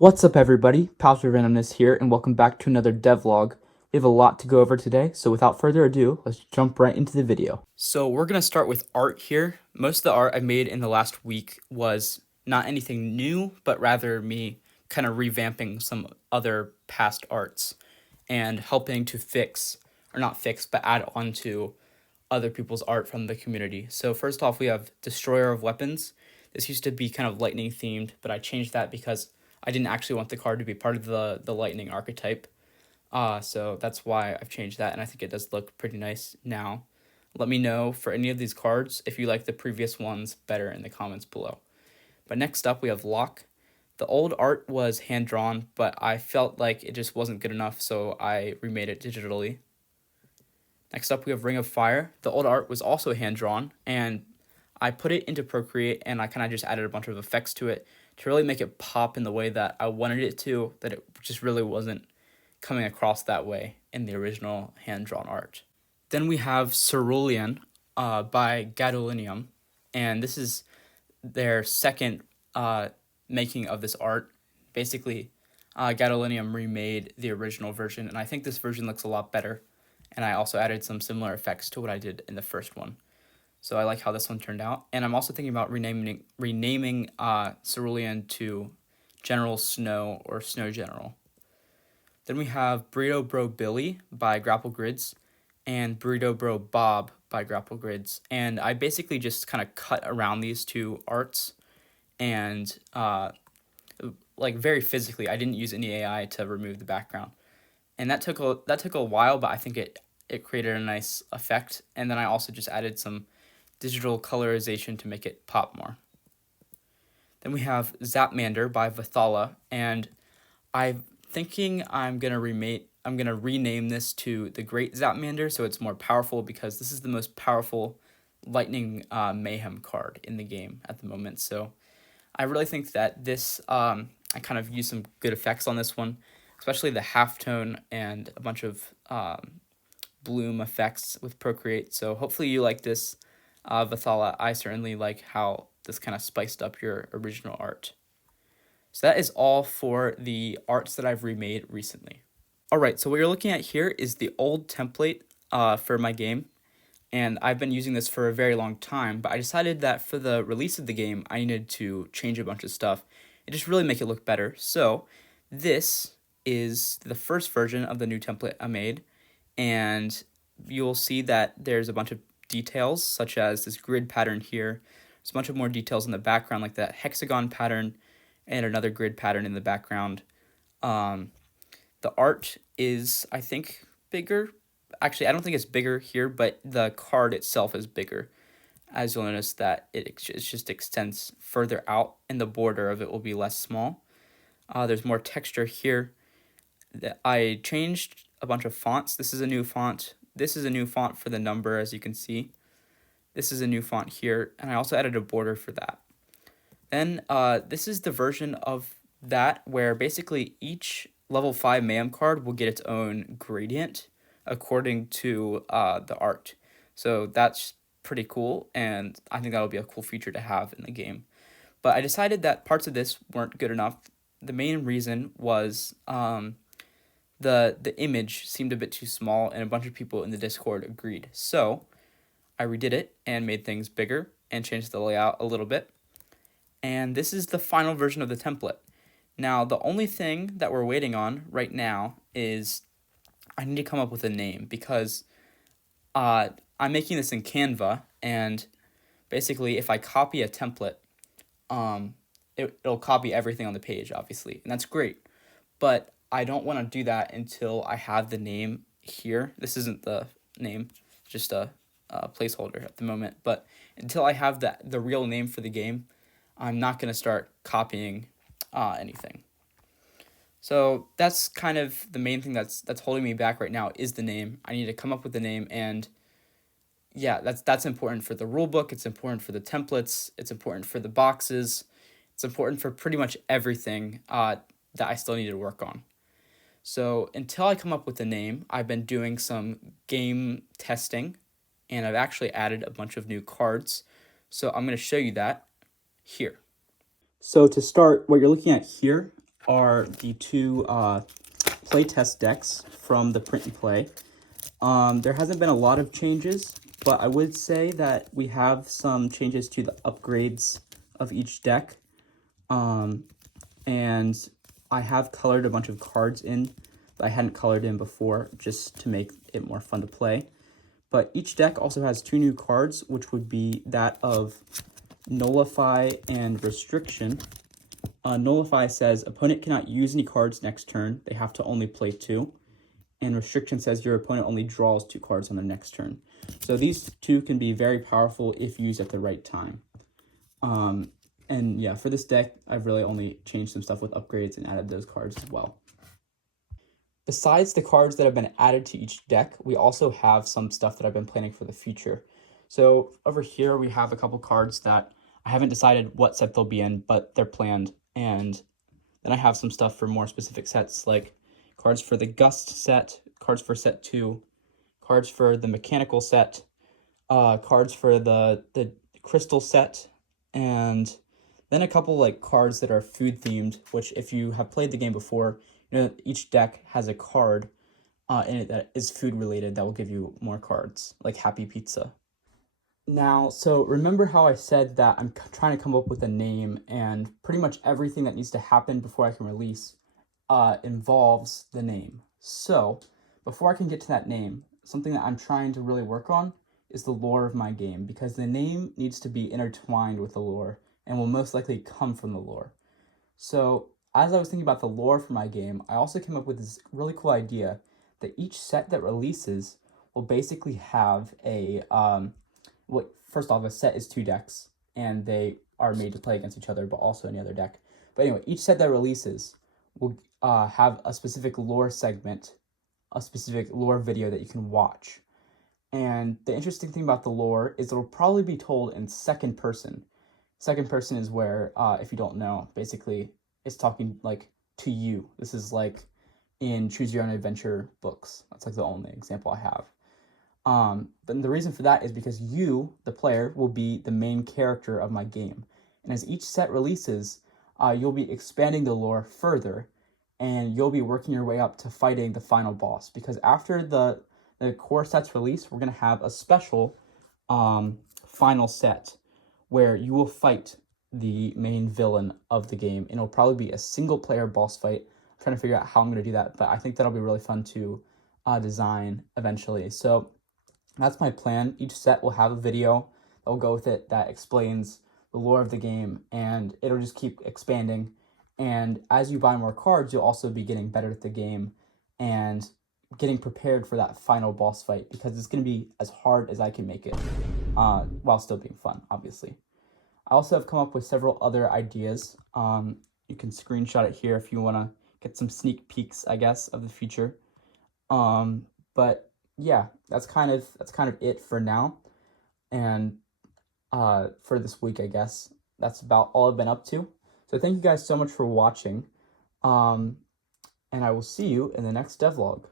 What's up, everybody? Palsy Randomness here, and welcome back to another devlog. We have a lot to go over today, so without further ado, let's jump right into the video. So we're going to start with art here. Most of the art I made in the last week was not anything new, but rather me kind of revamping some other past arts and helping to fix, or not fix, but add on to other people's art from the community. So first off, we have Destroyer of Weapons. This used to be kind of lightning themed, but I changed that because I didn't actually want the card to be part of the lightning archetype. So that's why I've changed that, and I think it does look pretty nice now. Let me know for any of these cards if you like the previous ones better in the comments below. But next up, we have Lock. The old art was hand-drawn, but I felt like it just wasn't good enough, so I remade it digitally. Next up, we have Ring of Fire. The old art was also hand-drawn, and I put it into Procreate, and I kind of just added a bunch of effects to it to really make it pop in the way that I wanted it to, that it just really wasn't coming across that way in the original hand-drawn art. Then we have Cerulean by Gadolinium, and this is their second making of this art. Basically, Gadolinium remade the original version, and I think this version looks a lot better, and I also added some similar effects to what I did in the first one. So I like how this one turned out. And I'm also thinking about renaming Cerulean to General Snow or Snow General. Then we have Burrito Bro Billy by Grapple Grids and Burrito Bro Bob by Grapple Grids. And I basically just kind of cut around these two arts and like very physically. I didn't use any AI to remove the background. And that took a while, but I think it created a nice effect. And then I also just added some digital colorization to make it pop more. Then we have Zapmander by Vathala, and I'm thinking I'm gonna rename this to the Great Zapmander, so it's more powerful because this is the most powerful Lightning Mayhem card in the game at the moment. So I really think that this I kind of used some good effects on this one, especially the halftone and a bunch of bloom effects with Procreate. So hopefully you like this, Vathala. I certainly like how this kind of spiced up your original art. So that is all for the arts that I've remade recently. All right, so what you're looking at here is the old template for my game, and I've been using this for a very long time, but I decided that for the release of the game, I needed to change a bunch of stuff and just really make it look better. So this is the first version of the new template I made, and you'll see that there's a bunch of details, such as this grid pattern here. There's a bunch of more details in the background, like that hexagon pattern and another grid pattern in the background. The art is, I think, bigger. Actually, I don't think it's bigger here, but the card itself is bigger. As you'll notice that it just extends further out, and the border of it will be less small. There's more texture here. I changed a bunch of fonts. This is a new font. This is a new font for the number, as you can see. This is a new font here, and I also added a border for that. Then this is the version of that where basically each level 5 Mayhem card will get its own gradient according to the art. So that's pretty cool, and I think that'll be a cool feature to have in the game. But I decided that parts of this weren't good enough. The main reason was the image seemed a bit too small, and a bunch of people in the Discord agreed. So I redid it and made things bigger and changed the layout a little bit. And this is the final version of the template. Now, the only thing that we're waiting on right now is I need to come up with a name because I'm making this in Canva, and basically if I copy a template, it'll copy everything on the page, obviously, and that's great. But I don't want to do that until I have the name here. This isn't the name, just a placeholder at the moment. But until I have the real name for the game, I'm not going to start copying anything. So that's kind of the main thing that's holding me back right now is the name. I need to come up with the name, and yeah, that's important for the rulebook. It's important for the templates. It's important for the boxes. It's important for pretty much everything that I still need to work on. So until I come up with a name, I've been doing some game testing, and I've actually added a bunch of new cards. So I'm going to show you that here. So to start, what you're looking at here are the two playtest decks from the print and play. There hasn't been a lot of changes, but I would say that we have some changes to the upgrades of each deck. And I have colored a bunch of cards in that I hadn't colored in before, just to make it more fun to play. But each deck also has two new cards, which would be that of Nullify and Restriction. Nullify says opponent cannot use any cards next turn. They have to only play two. And Restriction says your opponent only draws two cards on the next turn. So these two can be very powerful if used at the right time. And yeah, for this deck, I've really only changed some stuff with upgrades and added those cards as well. Besides the cards that have been added to each deck, we also have some stuff that I've been planning for the future. So over here, we have a couple cards that I haven't decided what set they'll be in, but they're planned. And then I have some stuff for more specific sets, like cards for the Gust set, cards for set 2, cards for the Mechanical set, cards for the Crystal set, and then a couple like cards that are food themed, which if you have played the game before, you know each deck has a card in it that is food related that will give you more cards, like Happy Pizza. Now, so remember how I said that I'm trying to come up with a name, and pretty much everything that needs to happen before I can release involves the name. So before I can get to that name, something that I'm trying to really work on is the lore of my game, because the name needs to be intertwined with the lore and will most likely come from the lore. So as I was thinking about the lore for my game, I also came up with this really cool idea that each set that releases will basically have a first off, a set is 2 decks, and they are made to play against each other, but also any other deck. But anyway, each set that releases will have a specific lore segment, a specific lore video that you can watch. And the interesting thing about the lore is it'll probably be told in second person. Second person is where, if you don't know, basically it's talking like to you. This is like in Choose Your Own Adventure books. That's like the only example I have. But the reason for that is because you, the player, will be the main character of my game. And as each set releases, you'll be expanding the lore further, and you'll be working your way up to fighting the final boss. Because after the core sets release, we're going to have a special final set where you will fight the main villain of the game. And it'll probably be a single player boss fight. I'm trying to figure out how I'm going to do that, but I think that'll be really fun to design eventually. So that's my plan. Each set will have a video that will go with it that explains the lore of the game, and it'll just keep expanding. And as you buy more cards, you'll also be getting better at the game and getting prepared for that final boss fight, because it's going to be as hard as I can make it, while still being fun, obviously. I also have come up with several other ideas. You can screenshot it here if you want to get some sneak peeks, I guess, of the future. But yeah, that's kind of it for now, and for this week, I guess. That's about all I've been up to. So thank you guys so much for watching, and I will see you in the next devlog.